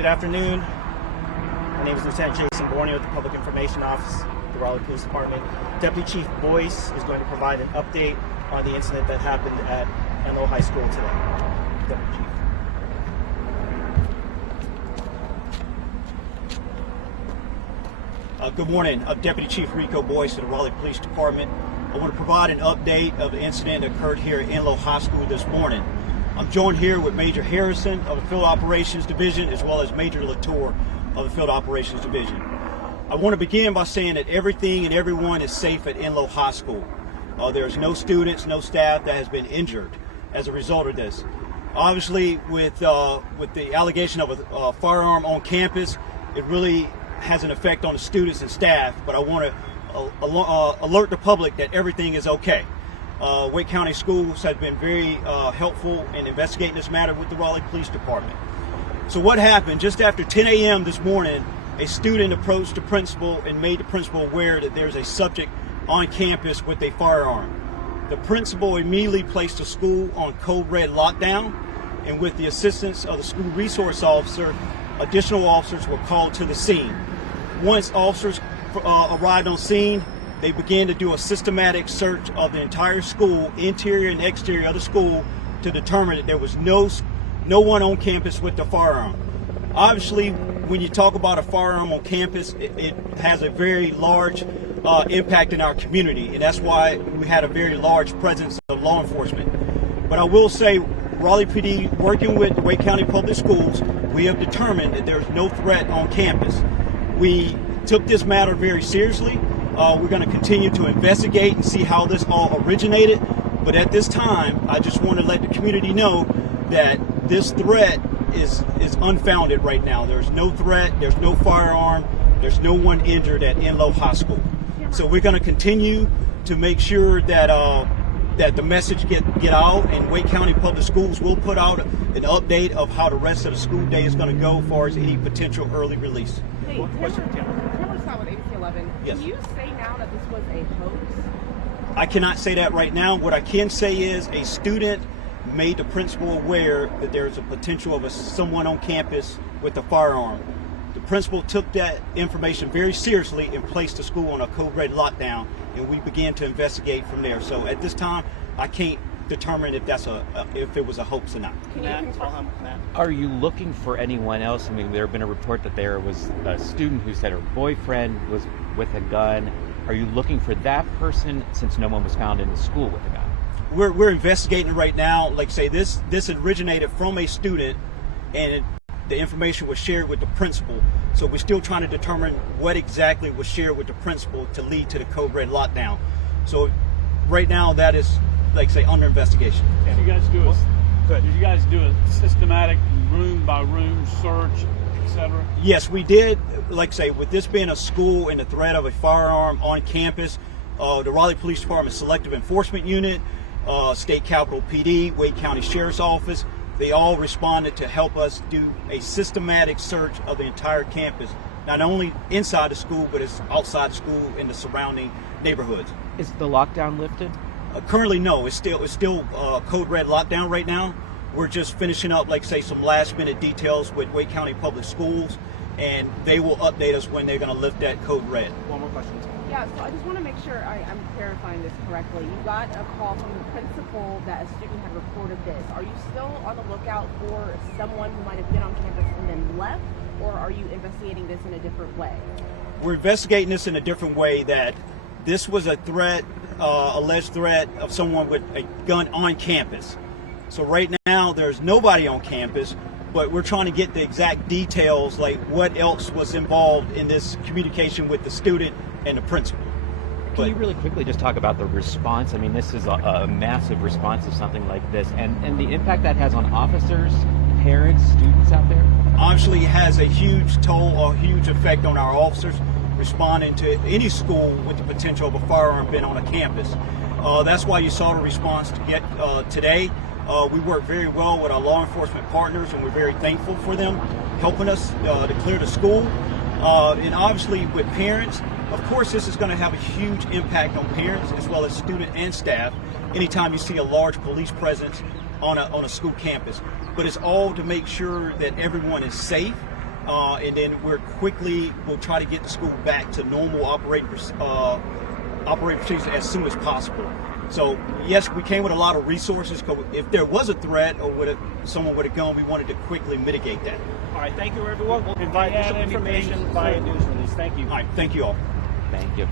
Good afternoon. My name is Lieutenant Jason Borney with the Public Information Office, the Raleigh Police Department. Deputy Chief Boyce is going to provide an update on the incident that happened at Enloe High School today. Deputy Chief. Good morning. I'm Deputy Chief Rico Boyce of the Raleigh Police Department. I want to provide an update of the incident that occurred here at Enloe High School this morning. I'm joined here with Major Harrison of the Field Operations Division as well as Major Latour of the Field Operations Division. I want to begin by saying that everything and everyone is safe at Enloe High School. There's no students, no staff that has been injured as a result of this. Obviously, with the allegation of a firearm on campus, it really has an effect on the students and staff, but I want to alert the public that everything is okay. Wake County Schools have been very helpful in investigating this matter with the Raleigh Police Department. So what happened, just after 10 a.m. this morning, a student approached the principal and made the principal aware that there's a subject on campus with a firearm. The principal immediately placed the school on code red lockdown, and with the assistance of the school resource officer, additional officers were called to the scene. Once officers arrived on scene, they began to do a systematic search of the entire school, interior and exterior of the school, to determine that there was no one on campus with a firearm. Obviously, when you talk about a firearm on campus, it has a very large impact in our community, and that's why we had a very large presence of law enforcement. But I will say, Raleigh PD, working with the Wake County Public Schools, we have determined that there's no threat on campus. We took this matter very seriously. We're going to continue to investigate and see how this all originated. But at this time, I just want to let the community know that this threat is unfounded right now. There's no threat, there's no firearm, there's no one injured at Enloe High School. So we're going to continue to make sure that that the message get out, and Wake County Public Schools will put out an update of how the rest of the school day is going to go as far as any potential early release. Hey, Taylor Scott with ABC 11. Yes. Can you say now that this was a hoax? I cannot say that right now. What I can say is a student made the principal aware that there is a potential of someone on campus with a firearm. The principal took that information very seriously and placed the school on a code red lockdown, and we began to investigate from there. So at this time, I can't determine if if it was a hoax or not. Are you looking for anyone else? I mean, there had been a report that there was a student who said her boyfriend was with a gun. Are you looking for that person since no one was found in the school with a gun? We're investigating right now. Like I say, this originated from a student, and the information was shared with the principal. So we're still trying to determine what exactly was shared with the principal to lead to the code red lockdown. So right now that is, like I say, under investigation. Did you guys do a systematic room by room search, etc.? Yes, we did. Like I say, with this being a school and the threat of a firearm on campus, the Raleigh Police Department Selective Enforcement Unit, State Capitol PD, Wake County Sheriff's Office, they all responded to help us do a systematic search of the entire campus, not only inside the school, but it's outside the school in the surrounding neighborhoods. Is the lockdown lifted? Currently, no. It's still code red lockdown right now. We're just finishing up, like say, some last minute details with Wake County Public Schools, and they will update us when they're going to lift that code red. One more question. Yeah, so I just want to make sure I'm clarifying this correctly. You got a call from the principal that a student had reported this. Are you still on the lookout for someone who might have been on campus and then left, or are you investigating this in a different way? We're investigating this in a different way, that this was a threat, alleged threat of someone with a gun on campus. So right now there's nobody on campus, but we're trying to get the exact details, like what else was involved in this communication with the student and the principal. Can you really quickly just talk about the response? I mean, this is a massive response to something like this, and the impact that has on officers, parents, students out there? Obviously, it has a huge toll, a huge effect on our officers responding to any school with the potential of a firearm being on a campus. That's why you saw the response to get today. We work very well with our law enforcement partners, and we're very thankful for them helping us to clear the school. And obviously with parents, of course this is going to have a huge impact on parents as well as student and staff anytime you see a large police presence on a school campus. But it's all to make sure that everyone is safe and then we'll try to get the school back to normal operating procedures as soon as possible. So yes, we came with a lot of resources. If there was a threat or someone would have gone, we wanted to quickly mitigate that. All right, thank you, everyone. We'll provide additional information via news release. Thank you. All right, thank you all. Thank you.